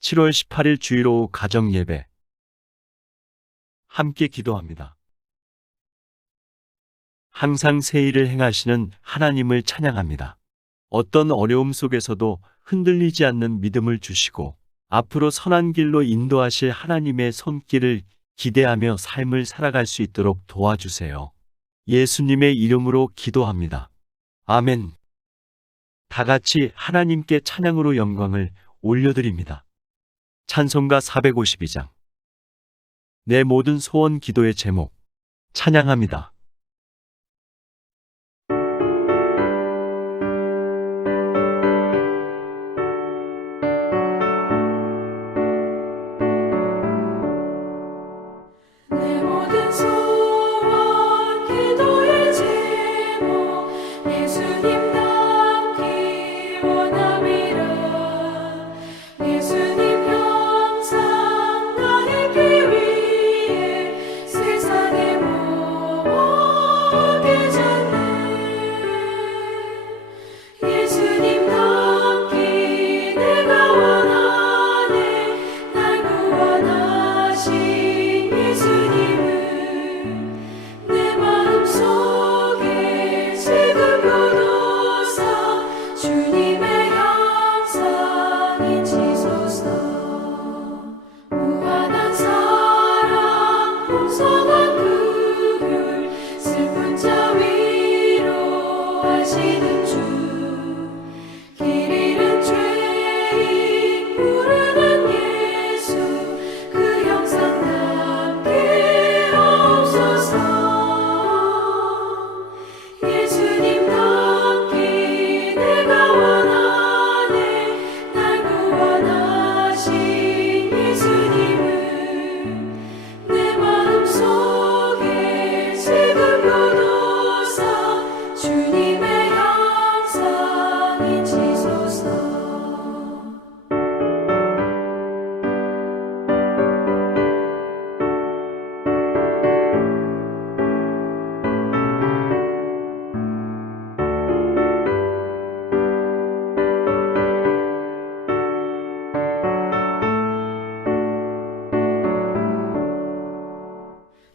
7월 18일 주일 오후 가정예배 함께 기도합니다. 항상 새 일을 행하시는 하나님을 찬양합니다. 어떤 어려움 속에서도 흔들리지 않는 믿음을 주시고 앞으로 선한 길로 인도하실 하나님의 손길을 기대하며 삶을 살아갈 수 있도록 도와주세요. 예수님의 이름으로 기도합니다. 아멘. 다 같이 하나님께 찬양으로 영광을 올려드립니다. 찬송가 452장. 내 모든 소원 기도의 제목. 찬양합니다. 내 모든 소원 기도의 제목 예수님 닮기 원함이라 예수님 형상 나에게 위해 세상에 모으게 졌네 예수님 닮기 내가 원하네 날 구원하신 예수님은 내 마음속에 지금부터 주님의 형상이시소서 무한한 사랑 풍성한 긍휼 슬픈 자 위로하시는 주 길 잃은 죄인 부르는 예수 그 형상 담게 하옵소서 예수님 닮기 내가 원하네 날 구원하신 예수님은 내 마음속에 지금부터 주님의 형상이시소서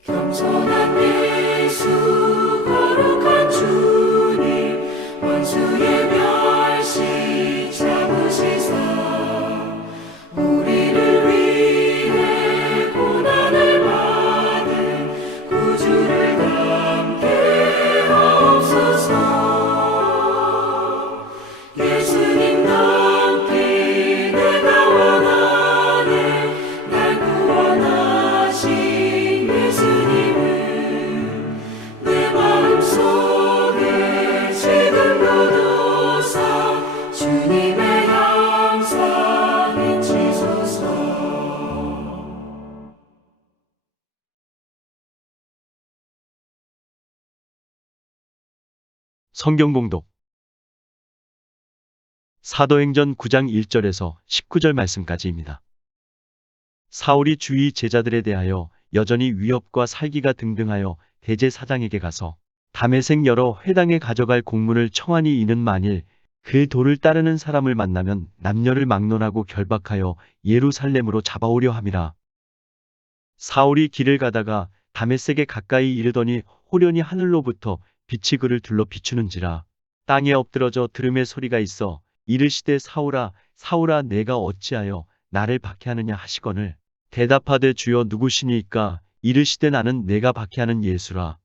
겸손한 예수 거룩한 주님 원수의 멸시 참으시사 우리를 위해 고난을 받은 구주를 닮게 하옵소서 예수님 닮기 내가 원하네 날 구원하신 예수님은 내 마음속에 지금부터 주님의 형상이시소서 성경 봉독. 사도행전 9장 1절에서 19절 말씀까지입니다. 사울이 주위 제자들에 대하여 여전히 위협과 살기가 등등하여 대제사장에게 가서 다메섹 여러 회당에 가져갈 공문을 청하니 이는 만일 그 도를 따르는 사람을 만나면 남녀를 막론하고 결박하여 예루살렘으로 잡아오려 함이라. 사울이 길을 가다가 다메섹에 가까이 이르더니 호련히 하늘로부터 빛이 그를 둘러 비추는지라. 땅에 엎드러져 들음의 소리가 있어 이르시되 사울아 사울아 내가 어찌하여 나를 박해하느냐 하시거늘 대답하되 주여 누구시니이까 이르시되 나는 내가 박해하는 예수라.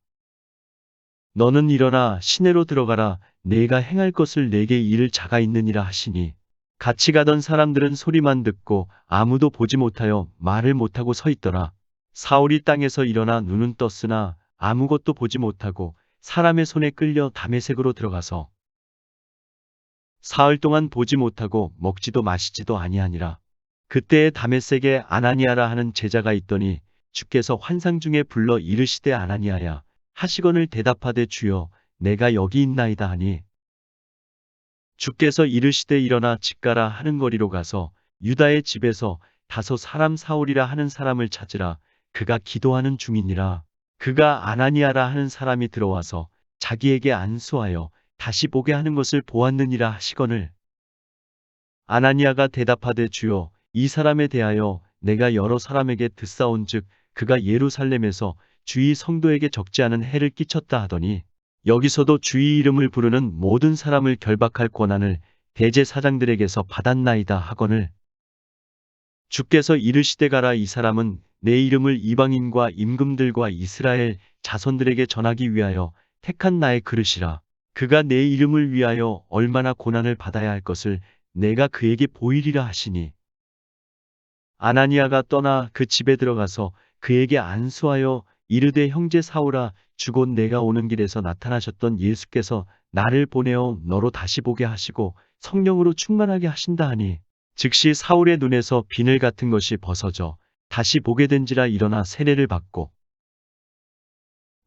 너는 일어나 시내로 들어가라 내가 행할 것을 내게 이를 자가 있느니라 하시니 같이 가던 사람들은 소리만 듣고 아무도 보지 못하여 말을 못하고 서 있더라. 사울이 땅에서 일어나 눈은 떴으나 아무것도 보지 못하고 사람의 손에 끌려 다메섹으로 들어가서 사흘 동안 보지 못하고 먹지도 마시지도 아니하니라. 그때에 다메섹에 아나니아라 하는 제자가 있더니 주께서 환상 중에 불러 이르시되 아나니아야 하시거늘 대답하되 주여 내가 여기 있나이다 하니 주께서 이르시되 일어나 집 가라 하는 거리로 가서 유다의 집에서 다소 사람 사울이라 하는 사람을 찾으라. 그가 기도하는 중이니라. 그가 아나니아라 하는 사람이 들어와서 자기에게 안수하여 다시 보게 하는 것을 보았느니라 하시거늘 아나니아가 대답하되 주여 이 사람에 대하여 내가 여러 사람에게 듣사온즉 그가 예루살렘에서 주의 성도에게 적지 않은 해를 끼쳤다 하더니 여기서도 주의 이름을 부르는 모든 사람을 결박할 권한을 대제사장들에게서 받았나이다 하거늘 주께서 이르시되 가라. 이 사람은 내 이름을 이방인과 임금들과 이스라엘 자손들에게 전하기 위하여 택한 나의 그릇이라. 그가 내 이름을 위하여 얼마나 고난을 받아야 할 것을 내가 그에게 보이리라 하시니 아나니아가 떠나 그 집에 들어가서 그에게 안수하여 이르되 형제 사울아 주곧 내가 오는 길에서 나타나셨던 예수께서 나를 보내어 너로 다시 보게 하시고 성령으로 충만하게 하신다 하니 즉시 사울의 눈에서 비늘 같은 것이 벗어져 다시 보게 된지라 일어나 세례를 받고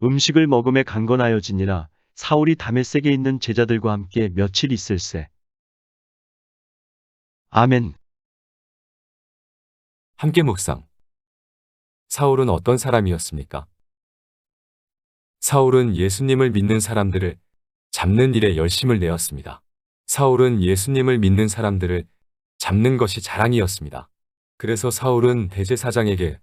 음식을 먹음에 강건하여지니라. 사울이 다메섹에 있는 제자들과 함께 며칠 있을새. 아멘. 함께 묵상. 사울은 어떤 사람이었습니까? 사울은 예수님을 믿는 사람들을 잡는 일에 열심을 내었습니다. 사울은 예수님을 믿는 사람들을 잡는 것이 자랑이었습니다. 그래서 사울은 대제사장에게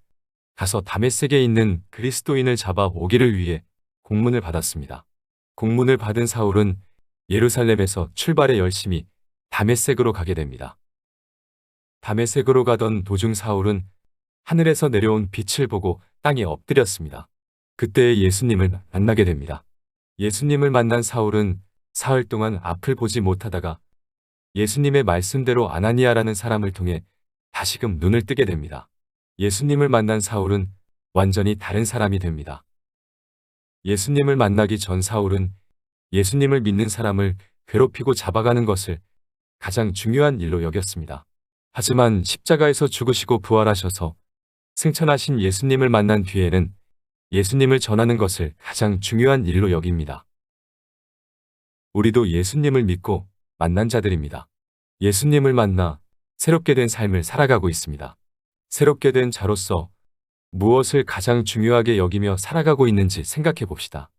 가서 다메섹에 있는 그리스도인을 잡아 오기를 위해 공문을 받았습니다. 공문을 받은 사울은 예루살렘에서 출발해 열심히 다메섹으로 가게 됩니다. 다메섹으로 가던 도중 사울은 하늘에서 내려온 빛을 보고 땅에 엎드렸습니다. 그때 예수님을 만나게 됩니다. 예수님을 만난 사울은 사흘 동안 앞을 보지 못하다가 예수님의 말씀대로 아나니아라는 사람을 통해 다시금 눈을 뜨게 됩니다. 예수님을 만난 사울은 완전히 다른 사람이 됩니다. 예수님을 만나기 전 사울은 예수님을 믿는 사람을 괴롭히고 잡아가는 것을 가장 중요한 일로 여겼습니다. 하지만 십자가에서 죽으시고 부활하셔서 승천하신 예수님을 만난 뒤에는 예수님을 전하는 것을 가장 중요한 일로 여깁니다. 우리도 예수님을 믿고 만난 자들입니다. 예수님을 만나 새롭게 된 삶을 살아가고 있습니다. 새롭게 된 자로서 무엇을 가장 중요하게 여기며 살아가고 있는지 생각해 봅시다.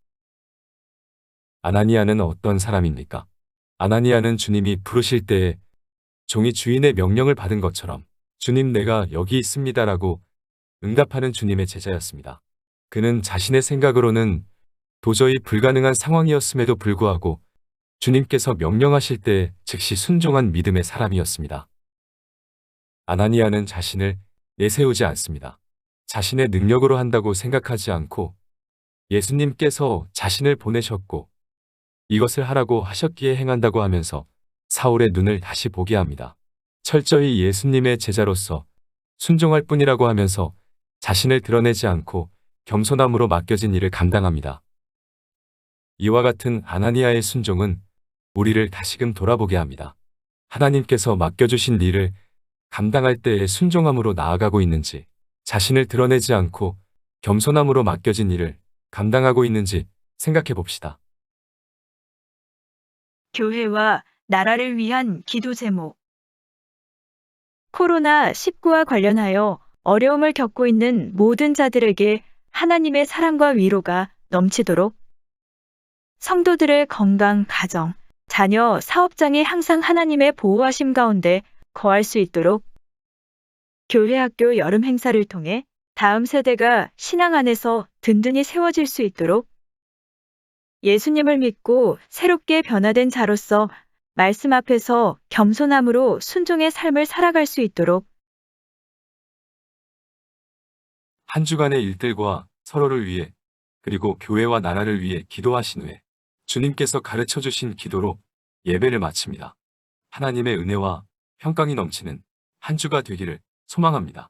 아나니아는 어떤 사람입니까? 아나니아는 주님이 부르실 때에 종이 주인의 명령을 받은 것처럼 주님 내가 여기 있습니다라고 응답하는 주님의 제자였습니다. 그는 자신의 생각으로는 도저히 불가능한 상황이었음에도 불구하고 주님께서 명령하실 때 즉시 순종한 믿음의 사람이었습니다. 아나니아는 자신을 내세우지 않습니다. 자신의 능력으로 한다고 생각하지 않고 예수님께서 자신을 보내셨고 이것을 하라고 하셨기에 행한다고 하면서 사울의 눈을 다시 보게 합니다. 철저히 예수님의 제자로서 순종할 뿐이라고 하면서 자신을 드러내지 않고 겸손함으로 맡겨진 일을 감당합니다. 이와 같은 아나니아의 순종은 우리를 다시금 돌아보게 합니다. 하나님께서 맡겨주신 일을 감당할 때에 순종함으로 나아가고 있는지, 자신을 드러내지 않고 겸손함으로 맡겨진 일을 감당하고 있는지 생각해 봅시다. 교회와 나라를 위한 기도 제목. 코로나19와 관련하여 어려움을 겪고 있는 모든 자들에게 하나님의 사랑과 위로가 넘치도록, 성도들의 건강, 가정, 자녀, 사업장이 항상 하나님의 보호하심 가운데 거할 수 있도록, 교회 학교 여름 행사를 통해 다음 세대가 신앙 안에서 든든히 세워질 수 있도록, 예수님을 믿고 새롭게 변화된 자로서 말씀 앞에서 겸손함으로 순종의 삶을 살아갈 수 있도록, 한 주간의 일들과 서로를 위해 그리고 교회와 나라를 위해 기도하신 후에 주님께서 가르쳐 주신 기도로 예배를 마칩니다. 하나님의 은혜와 평강이 넘치는 한 주가 되기를 소망합니다.